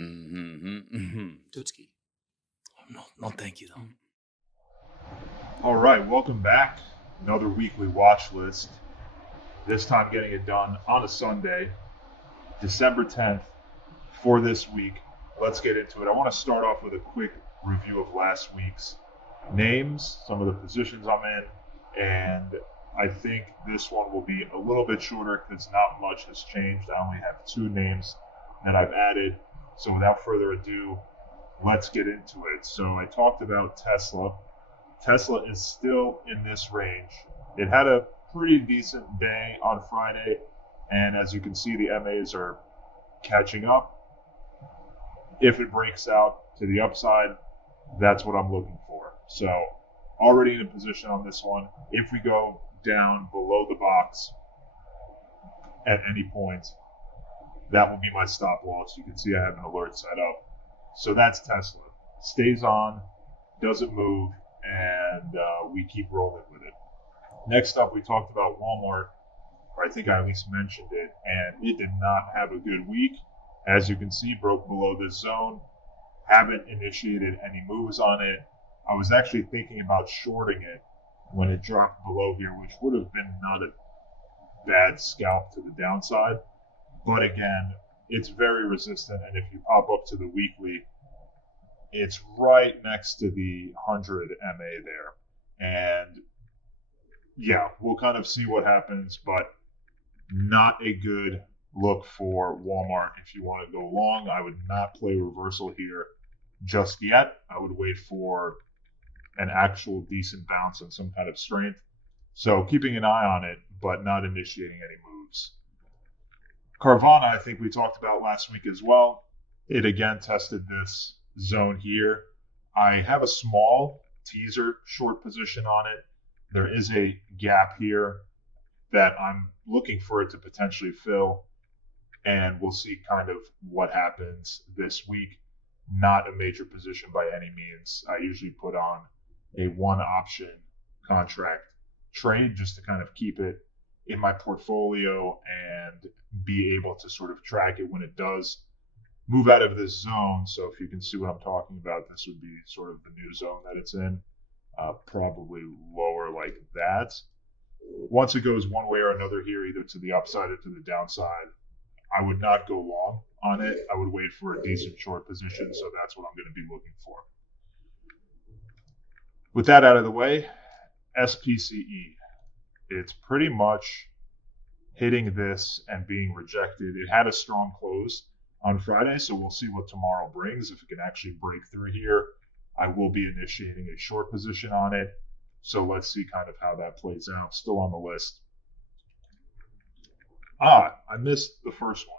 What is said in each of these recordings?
Tutski. No, thank you, though. All right, welcome back. Another weekly watch list. This time getting it done on a Sunday, December 10th for this week. Let's get into it. I want to start off with a quick review of last week's names, some of the positions I'm in, and I think this one will be a little bit shorter because not much has changed. I only have 2 names that I've added. So without further ado, let's get into it. So I talked about Tesla. Tesla is still in this range. It had a pretty decent day on Friday, and as you can see, the MAs are catching up. If it breaks out to the upside, that's what I'm looking for. So already in a position on this one. If we go down below the box at any point, that will be my stop loss. You can see I have an alert set up. So that's Tesla. Stays on, doesn't move, and we keep rolling with it. Next up, we talked about Walmart, or I think I at least mentioned it, and it did not have a good week. As you can see, broke below this zone. Haven't initiated any moves on it. I was actually thinking about shorting it when it dropped below here, which would have been not a bad scalp to the downside. But again, it's very resistant, and if you pop up to the weekly, it's right next to the 100 MA there. And yeah, we'll kind of see what happens, but not a good look for Walmart if you want to go long. I would not play reversal here just yet. I would wait for an actual decent bounce and some kind of strength. So keeping an eye on it, but not initiating any moves. Carvana, I think we talked about last week as well. It again tested this zone here. I have a small teaser short position on it. There is a gap here that I'm looking for it to potentially fill, and we'll see kind of what happens this week. Not a major position by any means. I usually put on a 1 option contract trade just to kind of keep it in my portfolio and be able to sort of track it when it does move out of this zone. So if you can see what I'm talking about, this would be sort of the new zone that it's in, probably lower like that. Once it goes one way or another here, either to the upside or to the downside, I would not go long on it. I would wait for a decent short position, so that's what I'm going to be looking for. With that out of the way, SPCE. It's pretty much hitting this and being rejected. It had a strong close on Friday, so we'll see what tomorrow brings. If it can actually break through here, I will be initiating a short position on it. So let's see kind of how that plays out. Still on the list. I missed the first one.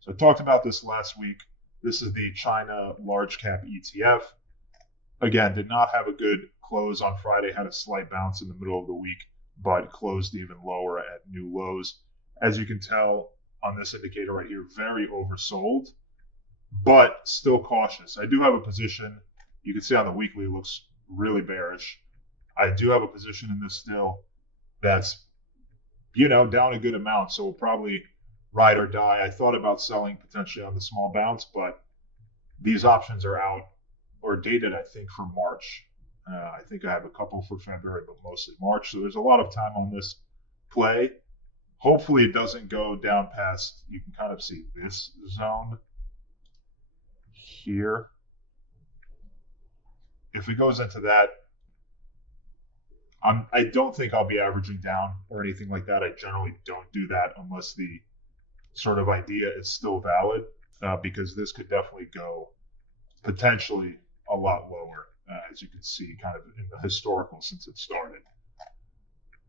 So I talked about this last week. This is the China large cap ETF. Again, did not have a good close on Friday, had a slight bounce in the middle of the week, but closed even lower at new lows. As you can tell on this indicator right here, very oversold, but still cautious. I do have a position. You can see on the weekly, it looks really bearish. I do have a position in this still that's, down a good amount. So we'll probably ride or die. I thought about selling potentially on the small bounce, but these options are out or dated, I think, for March. I think I have a couple for February, but mostly March. So there's a lot of time on this play. Hopefully it doesn't go down past, you can kind of see this zone here. If it goes into that, I don't think I'll be averaging down or anything like that. I generally don't do that unless the sort of idea is still valid, because this could definitely go potentially a lot lower, as you can see kind of in the historical since it started.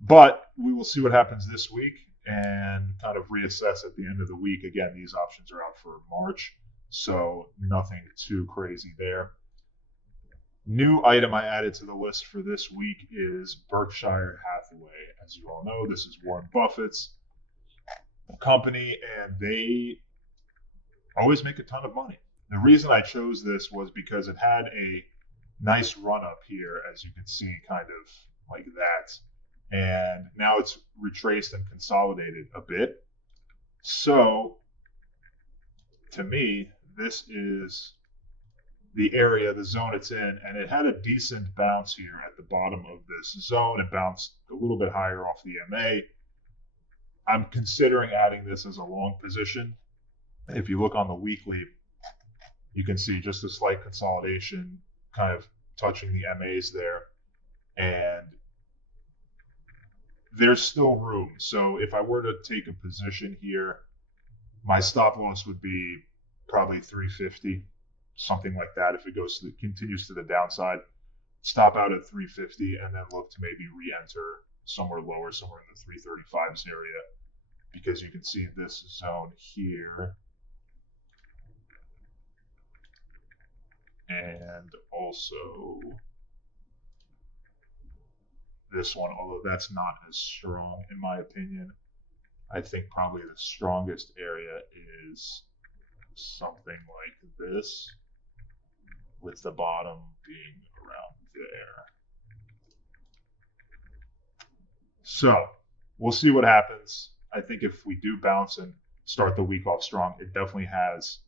But we will see what happens this week and kind of reassess at the end of the week. Again, these options are out for March, so nothing too crazy there. New item I added to the list for this week is Berkshire Hathaway. As you all know, this is Warren Buffett's company, and they always make a ton of money. The reason I chose this was because it had a nice run up here, as you can see, kind of like that. And now it's retraced and consolidated a bit. So to me, this is the area, the zone it's in, and it had a decent bounce here at the bottom of this zone. It bounced a little bit higher off the MA. I'm considering adding this as a long position. If you look on the weekly, you can see just a slight consolidation kind of touching the MAs there. And there's still room. So if I were to take a position here, my stop loss would be probably 350, something like that. If it continues to the downside, stop out at 350 and then look to maybe re-enter somewhere lower, somewhere in the 335s area, because you can see this zone here. And also this one, although that's not as strong in my opinion. I think probably the strongest area is something like this, with the bottom being around there. So we'll see what happens. I think if we do bounce and start the week off strong, it definitely has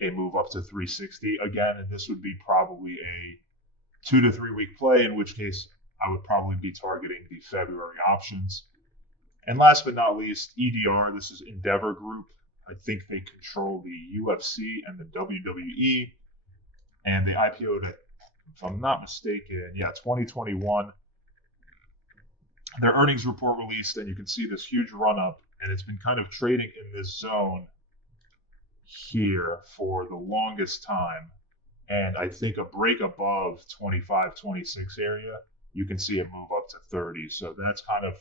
a move up to 360 again, and this would be probably a 2 to 3 week play, in which case I would probably be targeting the February options. And last but not least, EDR. This is Endeavor Group. I think they control the UFC and the WWE, and they IPO'd, if I'm not mistaken, 2021. Their earnings report released, and you can see this huge run up, and it's been kind of trading in this zone here for the longest time. And I think a break above 25, 26 area, you can see it move up to 30. So that's kind of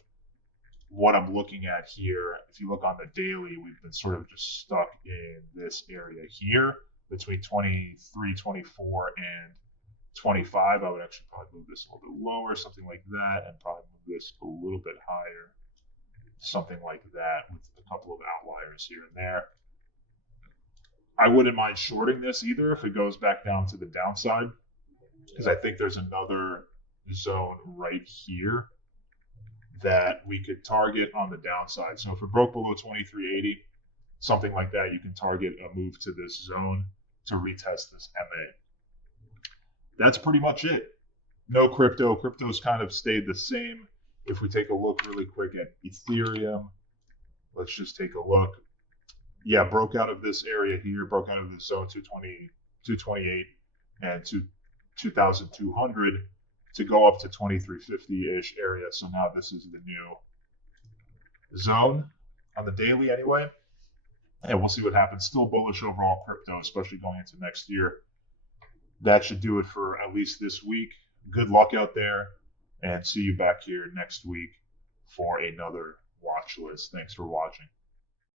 what I'm looking at here. If you look on the daily, we've been sort of just stuck in this area here between 23, 24, and 25. I would actually probably move this a little bit lower, something like that, and probably move this a little bit higher, something like that, with a couple of outliers here and there. I wouldn't mind shorting this either if it goes back down to the downside, because I think there's another zone right here that we could target on the downside. So if it broke below 2380, something like that, you can target a move to this zone to retest this MA. That's pretty much it. No crypto. Crypto's kind of stayed the same. If we take a look really quick at Ethereum, let's just take a look. Yeah, broke out of this area here, broke out of this zone 220, 228, and 2,200 to go up to 2350-ish area. So now this is the new zone on the daily anyway. And we'll see what happens. Still bullish overall crypto, especially going into next year. That should do it for at least this week. Good luck out there, and see you back here next week for another watch list. Thanks for watching.